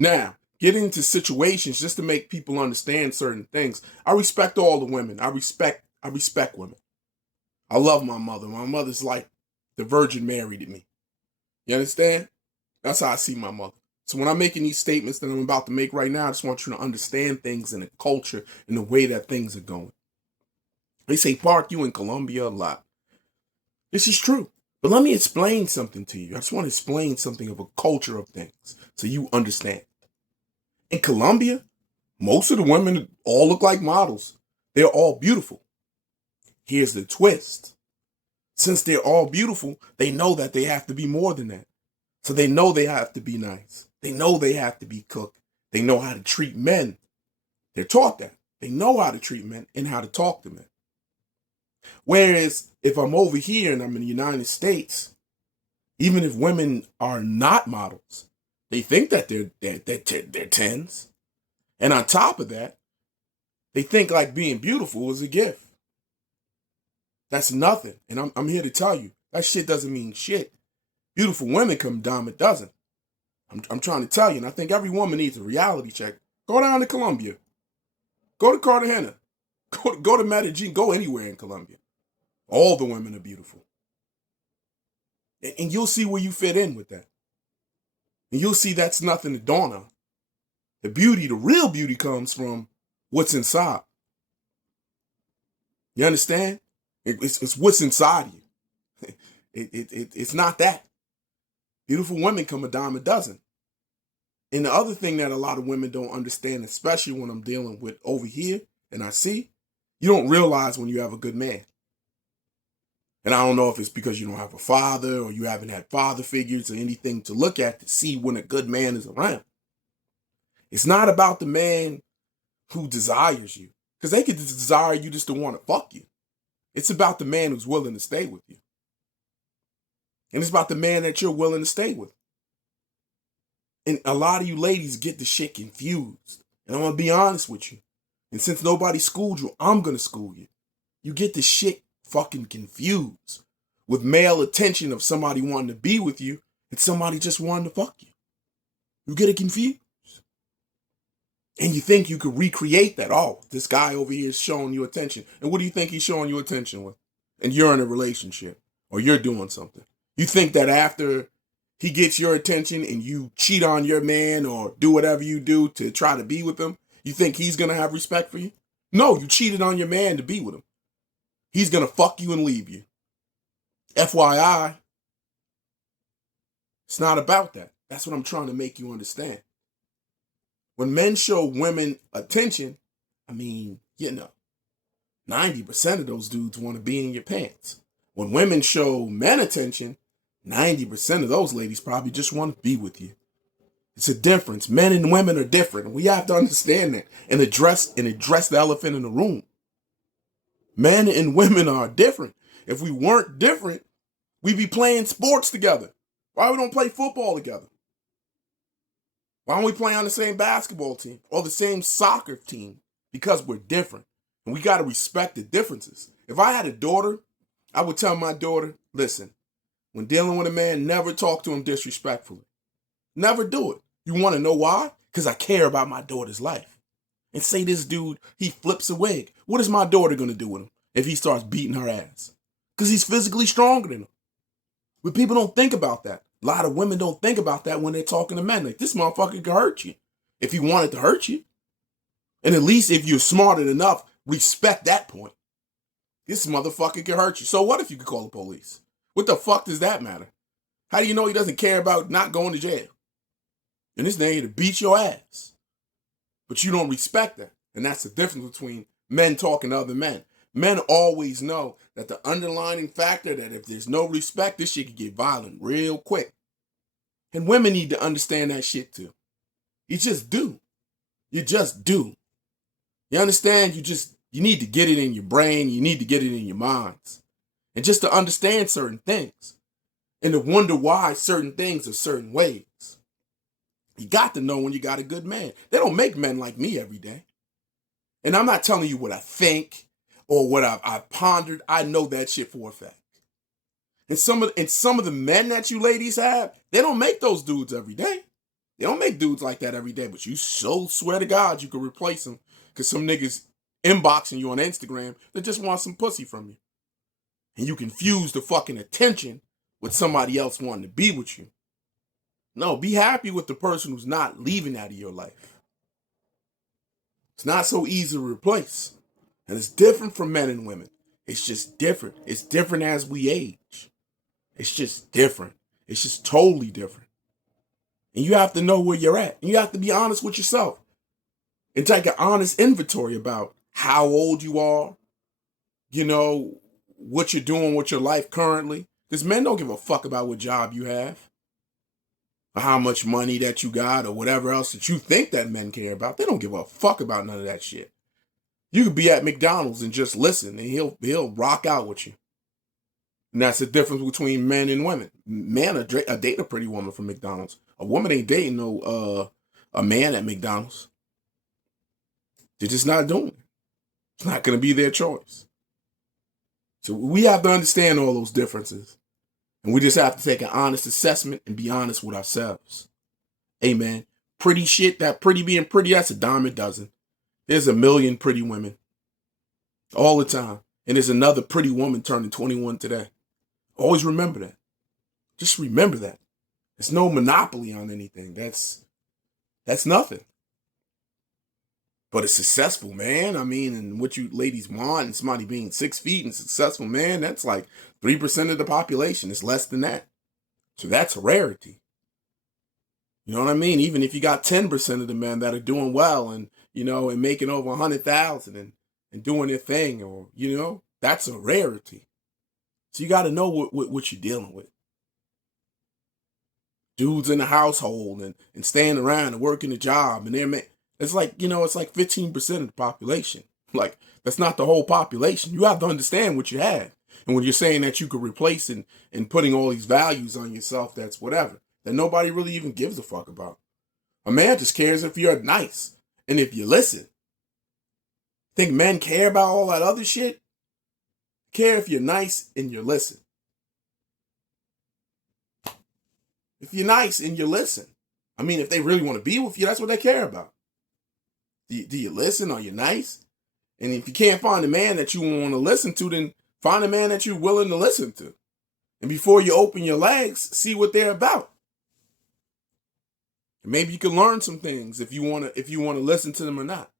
Now, get into situations just to make people understand certain things. I respect all the women. I respect women. I love my mother. My mother's like the Virgin Mary to me. You understand? That's how I see my mother. So when I'm making these statements that I'm about to make right now, I just want you to understand things in the culture and the way that things are going. They say, Park, you in Colombia a lot. This is true. But let me explain something to you. I just want to explain something of a culture of things so you understand. In Colombia, most of the women all look like models. They're all beautiful. Here's the twist. Since they're all beautiful, they know that they have to be more than that. So they know they have to be nice. They know they have to be cooked. They know how to treat men. They're taught that. They know how to treat men and how to talk to men. Whereas if I'm over here and I'm in the United States, even if women are not models, they think that they're tens. And on top of that, they think like being beautiful is a gift. That's nothing. And I'm here to tell you, that shit doesn't mean shit. Beautiful women come a dime a dozen. I'm trying to tell you, and I think every woman needs a reality check. Go down to Colombia. Go to Cartagena. Go to Medellin. Go anywhere in Colombia. All the women are beautiful. And you'll see where you fit in with that. And you'll see that's nothing to dawn on. The beauty, the real beauty comes from what's inside. You understand? It's what's inside you. It's not that. Beautiful women come a dime a dozen. And the other thing that a lot of women don't understand, especially when I'm dealing with over here and I see, you don't realize when you have a good man. And I don't know if it's because you don't have a father or you haven't had father figures or anything to look at to see when a good man is around. It's not about the man who desires you, because they could desire you just to want to fuck you. It's about the man who's willing to stay with you. And it's about the man that you're willing to stay with. And a lot of you ladies get the shit confused. And I'm going to be honest with you. And since nobody schooled you, I'm going to school you. You get the shit fucking confused with male attention of somebody wanting to be with you and somebody just wanting to fuck you. You get it confused. And you think you could recreate that. Oh, this guy over here is showing you attention. And what do you think he's showing you attention with? And you're in a relationship or you're doing something. You think that after he gets your attention and you cheat on your man or do whatever you do to try to be with him, you think he's going to have respect for you? No, you cheated on your man to be with him. He's going to fuck you and leave you. FYI, it's not about that. That's what I'm trying to make you understand. When men show women attention, 90% of those dudes want to be in your pants. When women show men attention, 90% of those ladies probably just want to be with you. It's a difference. Men and women are different. We have to understand that and address the elephant in the room. Men and women are different. If we weren't different, we'd be playing sports together. Why we don't play football together? Why don't we play on the same basketball team or the same soccer team? Because we're different. And we got to respect the differences. If I had a daughter, I would tell my daughter, listen, when dealing with a man, never talk to him disrespectfully. Never do it. You want to know why? Because I care about my daughter's life. And say this dude, he flips a wig. What is my daughter going to do with him if he starts beating her ass? Because he's physically stronger than her. But people don't think about that. A lot of women don't think about that when they're talking to men. Like, this motherfucker could hurt you if he wanted to hurt you. And at least if you're smart enough, respect that point. This motherfucker can hurt you. So what if you could call the police? What the fuck does that matter? How do you know he doesn't care about not going to jail? And this nigga to beat your ass. But you don't respect that. And that's the difference between men talking to other men. Men always know that the underlying factor that if there's no respect, this shit can get violent real quick. And women need to understand that shit too. You just do. You just do. You understand? You need to get it in your brain. You need to get it in your minds. And just to understand certain things. And to wonder why certain things are certain ways. You got to know when you got a good man. They don't make men like me every day. And I'm not telling you what I think or what I've pondered. I know that shit for a fact. And some of the men that you ladies have, they don't make those dudes every day. They don't make dudes like that every day, but you so swear to God you could replace them because some niggas inboxing you on Instagram that just want some pussy from you. And you confuse the fucking attention with somebody else wanting to be with you. No, be happy with the person who's not leaving out of your life. It's not so easy to replace. And it's different from men and women. It's just different. It's different as we age. It's just different. It's just totally different. And you have to know where you're at. And you have to be honest with yourself. And take an honest inventory about how old you are, you know, what you're doing with your life currently. Because men don't give a fuck about what job you have, or how much money that you got, or whatever else that you think that men care about. They don't give a fuck about none of that shit. You could be at McDonald's and just listen, and he'll rock out with you. And that's the difference between men and women. Men are date a pretty woman from McDonald's. A woman ain't dating no a man at McDonald's. They're just not doing it. It's not going to be their choice. So we have to understand all those differences. And we just have to take an honest assessment and be honest with ourselves. Amen. Pretty shit, that pretty being pretty, that's a dime a dozen. There's a million pretty women all the time. And there's another pretty woman turning 21 today. Always remember that. Just remember that. There's no monopoly on anything. That's nothing. But a successful man, I mean, and what you ladies want, and somebody being 6 feet and successful man, that's like 3% of the population. It's less than that. So that's a rarity. You know what I mean? Even if you got 10% of the men that are doing well and, you know, and making over 100,000 and doing their thing, or, you know, that's a rarity. So you got to know what you're dealing with. Dudes in the household and staying around and working a job, and it's like, you know, it's like 15% of the population. Like, that's not the whole population. You have to understand what you have. And when you're saying that you could replace and putting all these values on yourself, that's whatever, that nobody really even gives a fuck about. A man just cares if you're nice and if you listen. Think men care about all that other shit? Care if you're nice and you listen. If you're nice and you listen. I mean, if they really want to be with you, that's what they care about. Do you listen? Are you nice? And if you can't find a man that you want to listen to, then find a man that you're willing to listen to. And before you open your legs, see what they're about. And maybe you can learn some things if you want to listen to them or not.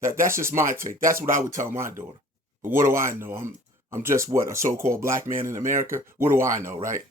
That's just my take. That's what I would tell my daughter. But what do I know? I'm just a so-called black man in America. What do I know, right?